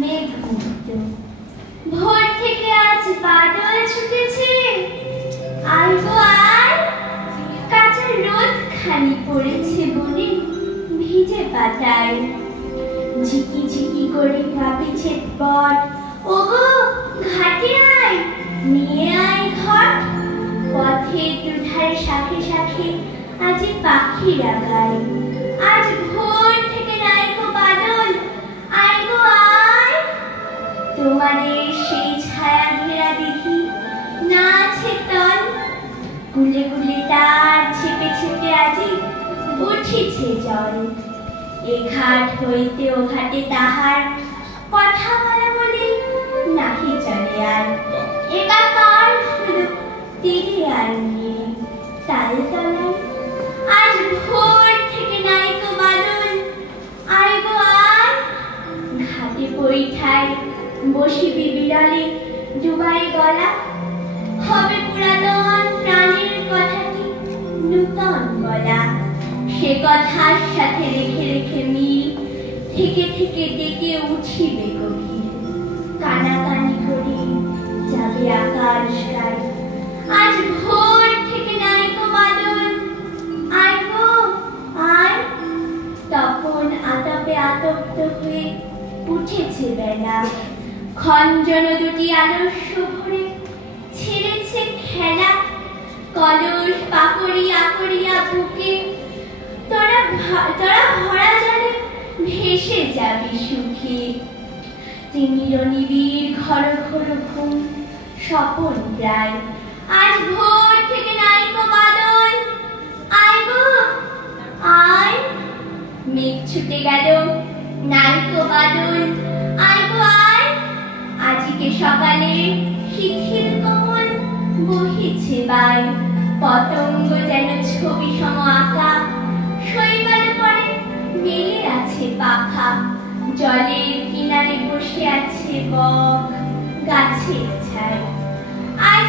মেঘমুক্ত। ভোর থেকে আজ বাদল ছুটেছে, আয় গো আয়। কাঁচা রোদ খানি পড়েছে বনে ভিজে পাতায়। ঝিকি ঝিকি করে কাঁপিছে পট, ওগো ঘাটে আয়, নিয়ে আয় ঘট। পথের দুধারে শাখে শাখে আজ পাখিরা গায়। আজ ভোর থেকে নাই গো বাদল, আয় গো আয়। তোমাদের সেই ছায়া ঘেরা দেখি না আছে তল। কুলে কুলে তার ছেপে ছেপে আজি উঠিছে জল। এ ঘাট হইতে ও ঘাটে তাহার কথা বলা বলে নাহি চলে আর। একাকার হলো তীরে আর নিয়ে তাল তলায়। আজ ভোর থেকে নাই গো বাদল, আয় গো আয়। ঘাটে বৈঠায় বসিবি বিড়ালে ডুবাই গলা। হবে পুরাতন প্রাণের কথাটি নূতন বলা। সে কথার সাথে রেখে রেখে মিল থেকে থেকে ডেকে উঠিবে গভীর। কানাকানি করে যাবে আকাশ গায়ে। আজ ভোর থেকে নাই গো বাদল, আয় গো আয়। তখন আতপে আতপ্ত হয়ে উঠেছে বেলা। খঞ্জন দুটি আদর্শ ভরে ছেড়েছে খেলা। কলস পাকড়িয়া করিয়া বুকে তোরা ভরা জলে ভেসে যাবি সুখে। তিমির নিবিড় ঘর ঘর ঘুম স্বপন প্রায়। আজ ভোর থেকে নাই গো বাদল, আয় গো আয়। মেঘ ছুটে গেল, নাই গো বাদল, আয় গো আয়। আজকে সকালে শিথিল কোমল বহিছে বাই। পতঙ্গ যেন ছবি সম আঁকা, শৈবাল পরে মেলে আছে পাখা। জলের কিনারে বসে আছে বক গাছের ছায়। আজ